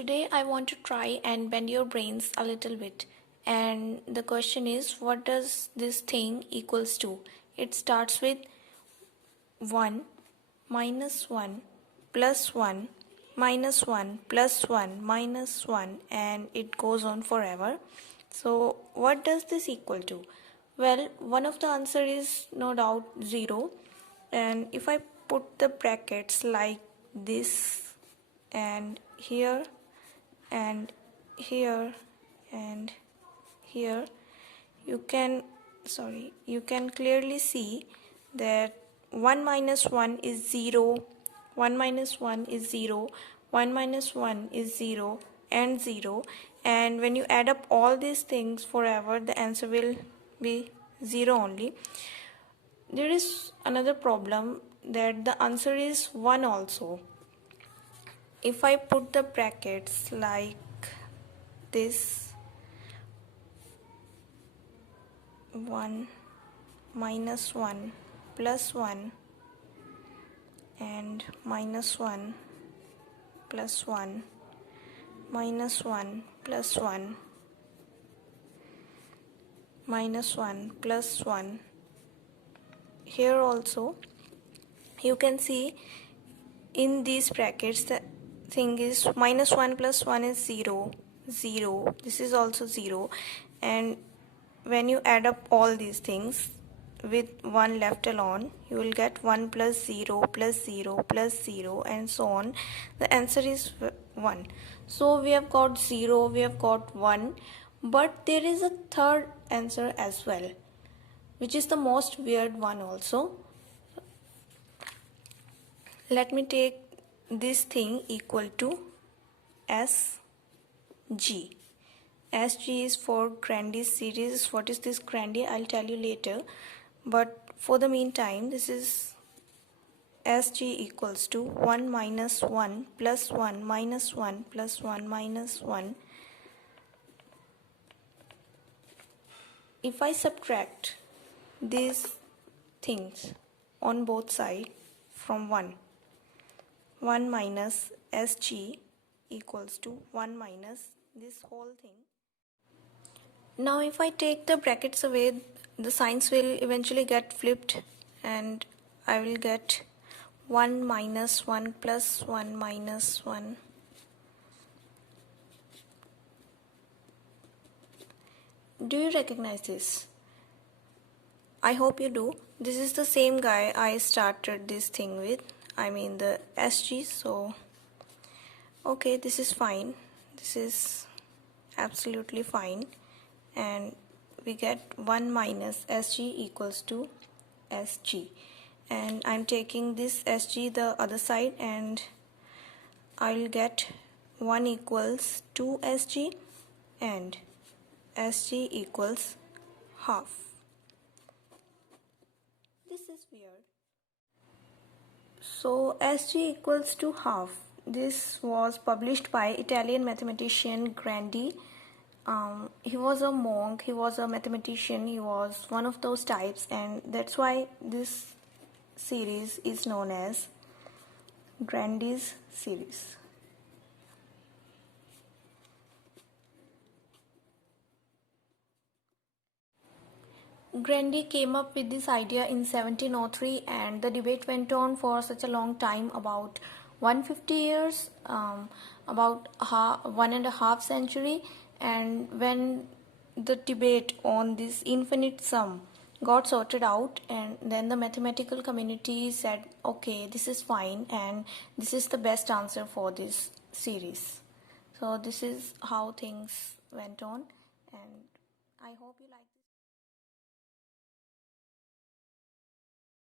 Today I want to try and bend your brains a little bit. And the question is, what does this thing equals to? It starts with 1 minus 1 plus 1 minus 1 plus 1 minus 1, and it goes on forever. So what does this equal to? Well, one of the answer is no doubt 0. And if I put the brackets like this and here and here and here, you can clearly see that 1 minus 1 is 0, 1 minus 1 is 0, 1 minus 1 is 0 and 0, and when you add up all these things forever, the answer will be 0 only. There is another problem, that the answer is 1 also. If I put the brackets like this, 1 minus 1 plus 1 and minus 1 plus 1 minus 1 plus 1 minus 1 plus 1, here also you can see in these brackets the thing is minus 1 plus 1 is 0, 0, this is also 0, and when you add up all these things with 1 left alone, you will get 1 plus 0 plus 0 plus 0 and so on. The answer is 1. So we have got 0, we have got 1, but there is a third answer as well, which is the most weird one also. Let me take this thing equal to SG. SG is for Grandi series. What is this Grandi? I'll tell you later. But for the meantime, this is SG equals to 1 minus 1 plus 1 minus 1 plus 1 minus 1. If I subtract these things on both sides from 1 minus SG equals to 1 minus this whole thing. Now if I take the brackets away, the signs will eventually get flipped and I will get 1 minus 1 plus 1 minus 1. Do you recognize this? I hope you do. This is the same guy I started this thing with, I mean the SG, so okay, this is fine. This is absolutely fine. And we get 1 minus SG equals to SG, and I'm taking this SG the other side and I'll get 1 equals 2 SG and SG equals half. This is weird. So SG equals to half. This was published by Italian mathematician Grandi. He was a monk, he was a mathematician, he was one of those types, and that's why this series is known as Grandi's series. Grandi came up with this idea in 1703, and the debate went on for such a long time, about 150 years, about 1.5 century. And when the debate on this infinite sum got sorted out, and then the mathematical community said, okay, this is fine and this is the best answer for this series. So this is how things went on, and I hope you like this.